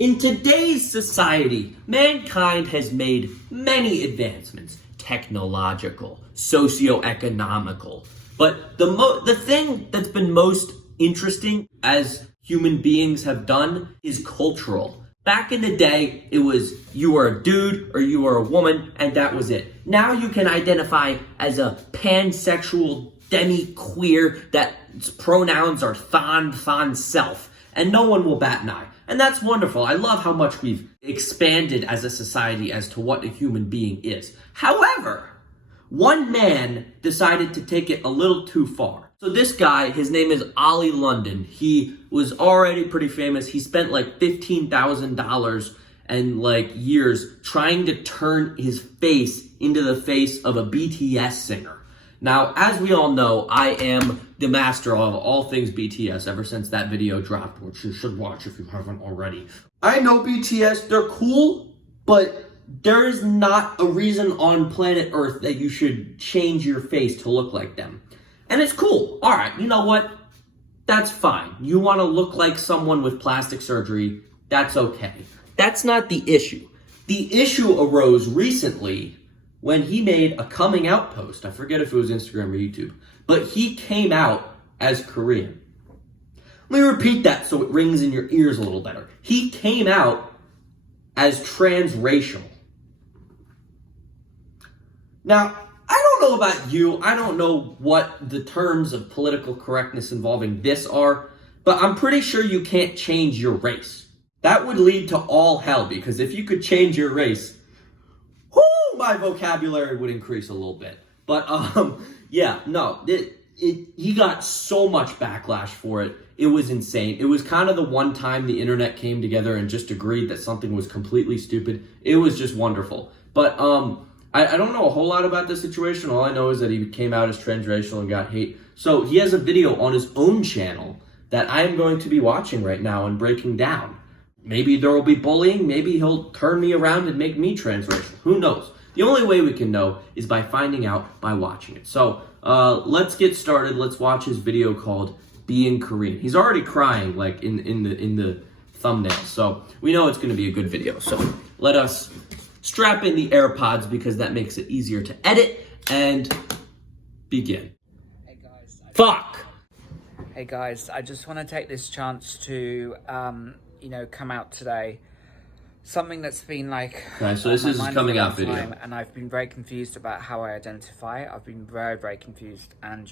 In today's society, mankind has made many advancements, technological, socio-economical. But the thing that's been most interesting as human beings have done is cultural. Back in the day, it was you were a dude or you were a woman, and that was it. Now you can identify as a pansexual demi-queer that's pronouns are thon, self, and no one will bat an eye. And that's wonderful. I love how much we've expanded as a society as to what a human being is. However, one man decided to take it a little too far. So this guy, his name is Ollie London. He was already pretty famous. He spent like $15,000 and like years trying to turn his face into the face of a BTS singer. Now, as we all know, I am the master of all things BTS ever since that video dropped, which you should watch if you haven't already. I know BTS, they're cool, but there is not a reason on planet Earth that you should change your face to look like them. And it's cool. All right, you know what? That's fine. You want to look like someone with plastic surgery, that's okay. That's not the issue. The issue arose recently when he made a coming out post. I forget if it was Instagram or YouTube, but he came out as Korean. Let me repeat that so it rings in your ears a little better. He came out as transracial. Now, I don't know about you. I don't know what the terms of political correctness involving this are, but I'm pretty sure you can't change your race. That would lead to all hell, because if you could change your race, my vocabulary would increase a little bit. But yeah, no, he got so much backlash for it. It was insane. It was kind of the one time the internet came together and just agreed that something was completely stupid. It was just wonderful. But I don't know a whole lot about the situation. All I know is that he came out as transracial and got hate. So he has a video on his own channel that I am going to be watching right now and breaking down. Maybe there will be bullying. Maybe he'll turn me around and make me transracial. Who knows? The only way we can know is by finding out by watching it. So let's get started. Let's watch his video called Being Korean. He's already crying like in the thumbnail. So we know it's going to be a good video. So let us strap in the AirPods because that makes it easier to edit and begin. Hey guys. Fuck! Hey guys, I just want to take this chance to, come out today. Something that's been like... Okay, so this is his coming out video. And I've been very confused about how I identify. I've been very, very confused. And,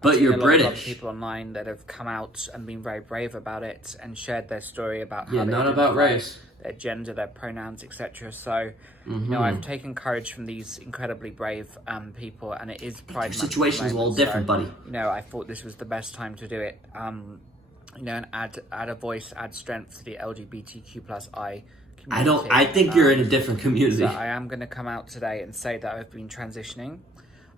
But you're British. A lot of people online that have come out and been very brave about it and shared their story about how they not about race. Their gender, their pronouns, etc. So, I've taken courage from these incredibly brave people, and it is Pride Month. Your situation's a little different, buddy. I thought this was the best time to do it. And add a voice, add strength to the LGBTQ+I community. I think you're in a different community. So I am going to come out today and say that I've been transitioning.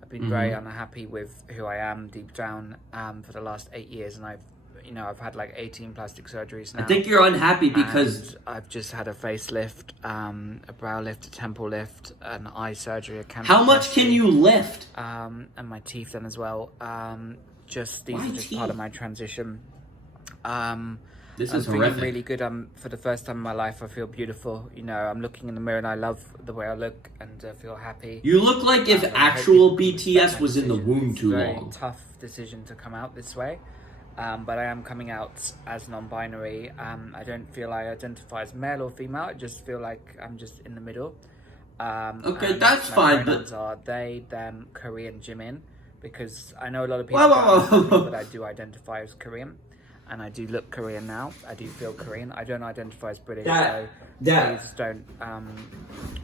I've been very unhappy with who I am deep down for the last 8 years, and I've had like 18 plastic surgeries now. I think you're unhappy because I've just had a facelift, a brow lift, a temple lift, an eye surgery, a cancer. How much can you lift? And my teeth done as well. These Why are just teeth? part of my transition. This I'm is feeling horrific. really good. For the first time in my life, I feel beautiful. I'm looking in the mirror and I love the way I look and feel happy. You look like if actual BTS was in the womb too long. It's a very tough decision to come out this way, but I am coming out as non-binary. I don't feel I identify as male or female. I just feel like I'm just in the middle. Okay, that's fine. My pronouns but are they, them, Korean, Jimin, because I know a lot of people but I do identify as Korean. And I do look Korean now. I do feel Korean. I don't identify as British, so please don't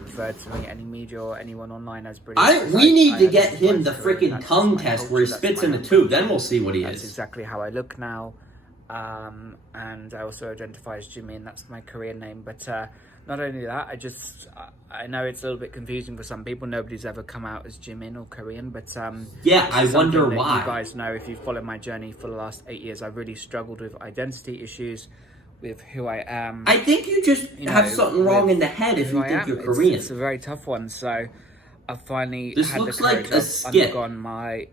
refer to me, any media or anyone online as British. We need to get him the freaking tongue test where he spits in the tube. Then we'll see what he That's is. exactly how I look now. And I also identify as Jimin. That's my Korean name. But not only that, I know it's a little bit confusing for some people. Nobody's ever come out as Jimin or Korean, but yeah, I wonder why. You guys know, if you've followed my journey for the last 8 years, I've really struggled with identity issues, with who I am. I think you just have something wrong in the head if you think you're Korean. It's a very tough one. So I've finally This had the looks courage. like a I've skit. undergone my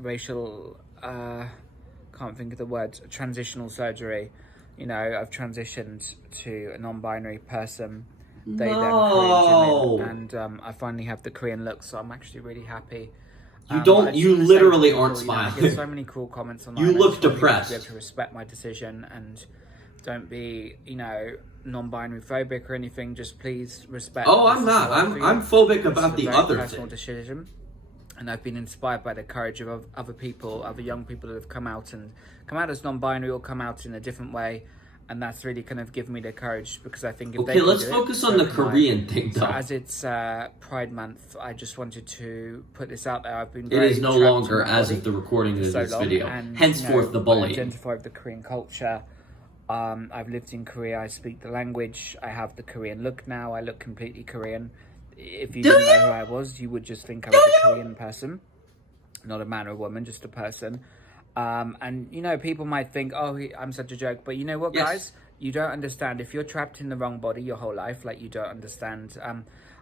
racial, can't think of the word, transitional surgery you know, I've transitioned to a non-binary person. They then No. Korean Jimin, and I finally have the Korean look, so I'm actually really happy. You literally aren't smiling. I get so many cool comments online. You look I just want people depressed. to be able to respect my decision and don't be, you know, non-binary phobic or anything. Just please respect. Oh, I'm not. I'm phobic about the other personal thing. decision, and I've been inspired by the courage of other people, other young people that have come out as non-binary or come out in a different way. And that's really kind of given me the courage, because I think if they Okay, can let's do focus it, on so the can I. Korean thing, though. So as it's Pride Month, I just wanted to put this out there. I've been It very is no trapped in longer, my as body of the recording of for so this long, video, and, henceforth you the know, I bullying. identify with the Korean culture. I've lived in Korea. I speak the language. I have the Korean look now. I look completely Korean. If you didn't know who I was, you would just think I was a Korean person, not a man or a woman, just a person. And, you know, people might think, oh, I'm such a joke. But you know what, guys? You don't understand. If you're trapped in the wrong body your whole life, like, you don't understand.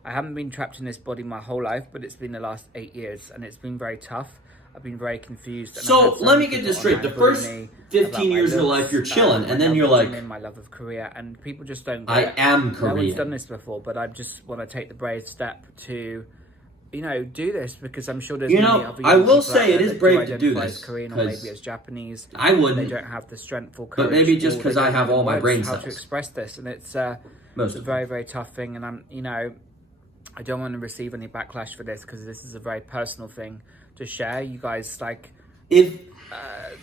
I haven't been trapped in this body my whole life, but it's been the last 8 years, and it's been very tough. I've been very confused. And So let me get this straight. The first 15 years of your life, you're chilling, and then you're like, my love of Korea, and people just don't get I it. am No one's Korean. done this before, but I just want to take the brave step to, you know, do this, because I'm sure there's You many know, other I young will people say out it there is that brave to do identify this, as Korean or 'cause maybe as Japanese. I wouldn't. They don't have the strength or But courage. maybe just or 'cause they I don't have all my words brain how to cells. express this, and it's Most it's a of very, very tough thing, and I'm, you know, I don't want to receive any backlash for this, because this is a very personal thing to share. You guys, like, If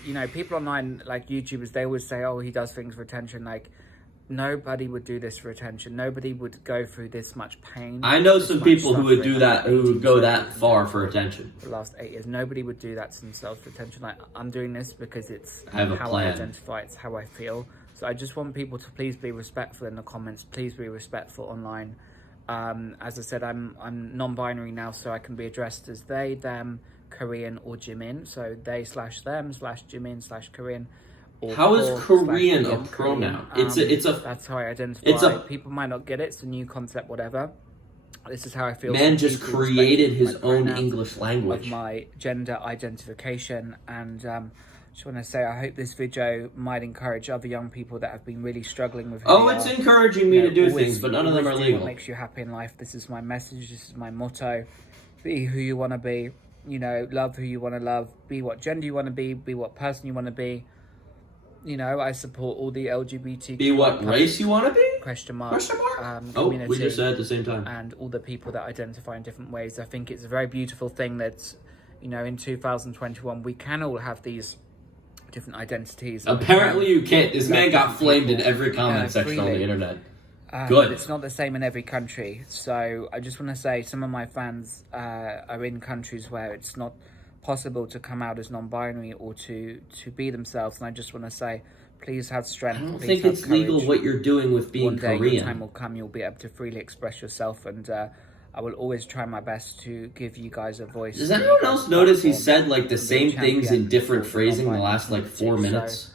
you know, people online, like YouTubers, they always say, oh, he does things for attention. Like, nobody would do this for attention. Nobody would go through this much pain. I know this some much people who would do suffering that, who would go that for far for attention. the last 8 years. Nobody would do that to themselves for attention. Like, I'm doing this because it's I have a how plan. I identify, it's how I feel. So I just want people to please be respectful in the comments. Please be respectful online. As I said, I'm non-binary now, so I can be addressed as they, them, Korean, or Jimin. So they/them/Jimin/Korean. Or How is Korean a Korean. pronoun? It's a That's how I identify. a- People might not get it. It's a new concept, whatever. This is how I feel. man So just please be created respectful his of my own pronouns, English of language. my gender identification, and just want to say I hope this video might encourage other young people that have been really struggling with who Oh, they it's are. encouraging me You know, to do always- things, but none of them are always do legal. what makes you happy in life. This is my message. This is my motto. Be who you want to be. You know, love who you want to love. Be what gender you want to be. Be what person you want to be. You know, I support all the LGBTQ. Be what race you want to be? Question mark. Question mark? Oh, Community, we just said at the same time. and all the people that identify in different ways. I think it's a very beautiful thing that, you know, in 2021 we can all have these different identities. Apparently you can't. This man got different flamed in people, every comment section on the freely. internet. But Good. it's not the same in every country. So I just want to say some of my fans are in countries where it's not possible to come out as non-binary or to be themselves. And I just want to say, please have strength. I don't please think have it's legal courage. what you're doing with being One day your time Korean. will come, you'll be able to freely express yourself, and I will always try my best to give you guys a voice. Does give you anyone guys else a notice he platform, said like the and be a same things champion in different for the phrasing in the non-binary last like 4 community? minutes? So,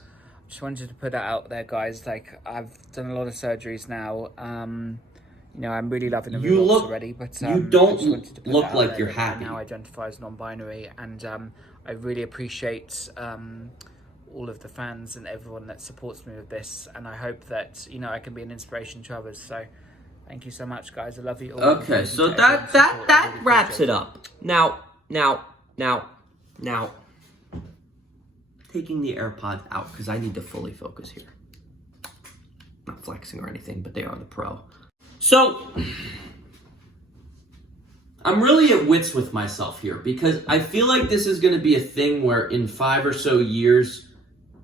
just wanted to put that out there, guys. Like, I've done a lot of surgeries now. You know, I'm really loving the You results look- already, but you I don't just wanted to put look that out like there you're that happy. I now identify as non-binary, and I really appreciate all of the fans and everyone that supports me with this, and I hope that, you know, I can be an inspiration to others. So thank you so much, guys. I love you all. Okay, Thank you so to that everyone's support. I that really wraps appreciate it up. Now, taking the AirPods out because I need to fully focus here. Not flexing or anything, but they are the pro. So I'm really at wits with myself here because I feel like this is going to be a thing where in 5 or so years,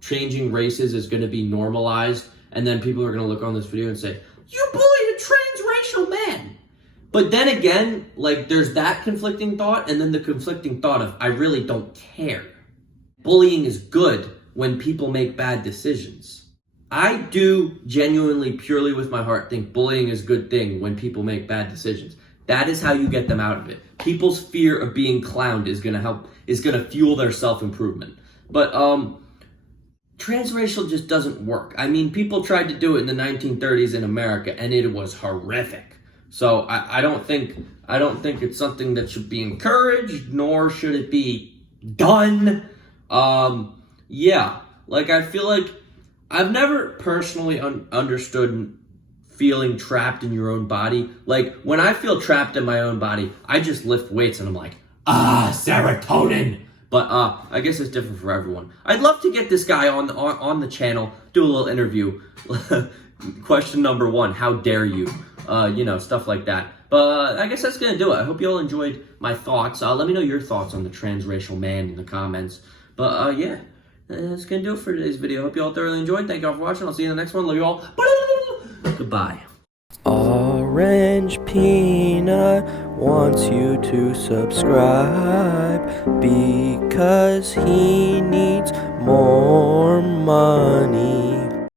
changing races is going to be normalized, and then people are going to look on this video and say, "You bullied a transracial man." But then again, like, there's that conflicting thought, and then the conflicting thought of, I really don't care. Bullying is good when people make bad decisions. I do genuinely, purely with my heart, think bullying is a good thing when people make bad decisions. That is how you get them out of it. People's fear of being clowned is gonna fuel their self-improvement. But transracial just doesn't work. I mean, people tried to do it in the 1930s in America, and it was horrific. So I don't think it's something that should be encouraged, nor should it be done. Yeah, like I feel like I've never personally understood feeling trapped in your own body. Like, when I feel trapped in my own body, I just lift weights and I'm like, serotonin. But I guess it's different for everyone. I'd love to get this guy on the channel, do a little interview. Question number 1, how dare you? Stuff like that. But I guess that's going to do it. I hope you all enjoyed my thoughts. Let me know your thoughts on the transracial man in the comments. But yeah, that's going to do it for today's video. Hope you all thoroughly enjoyed. Thank you all for watching. I'll see you in the next one. Love you all. Goodbye. Orangepeanut wants you to subscribe because he needs more money.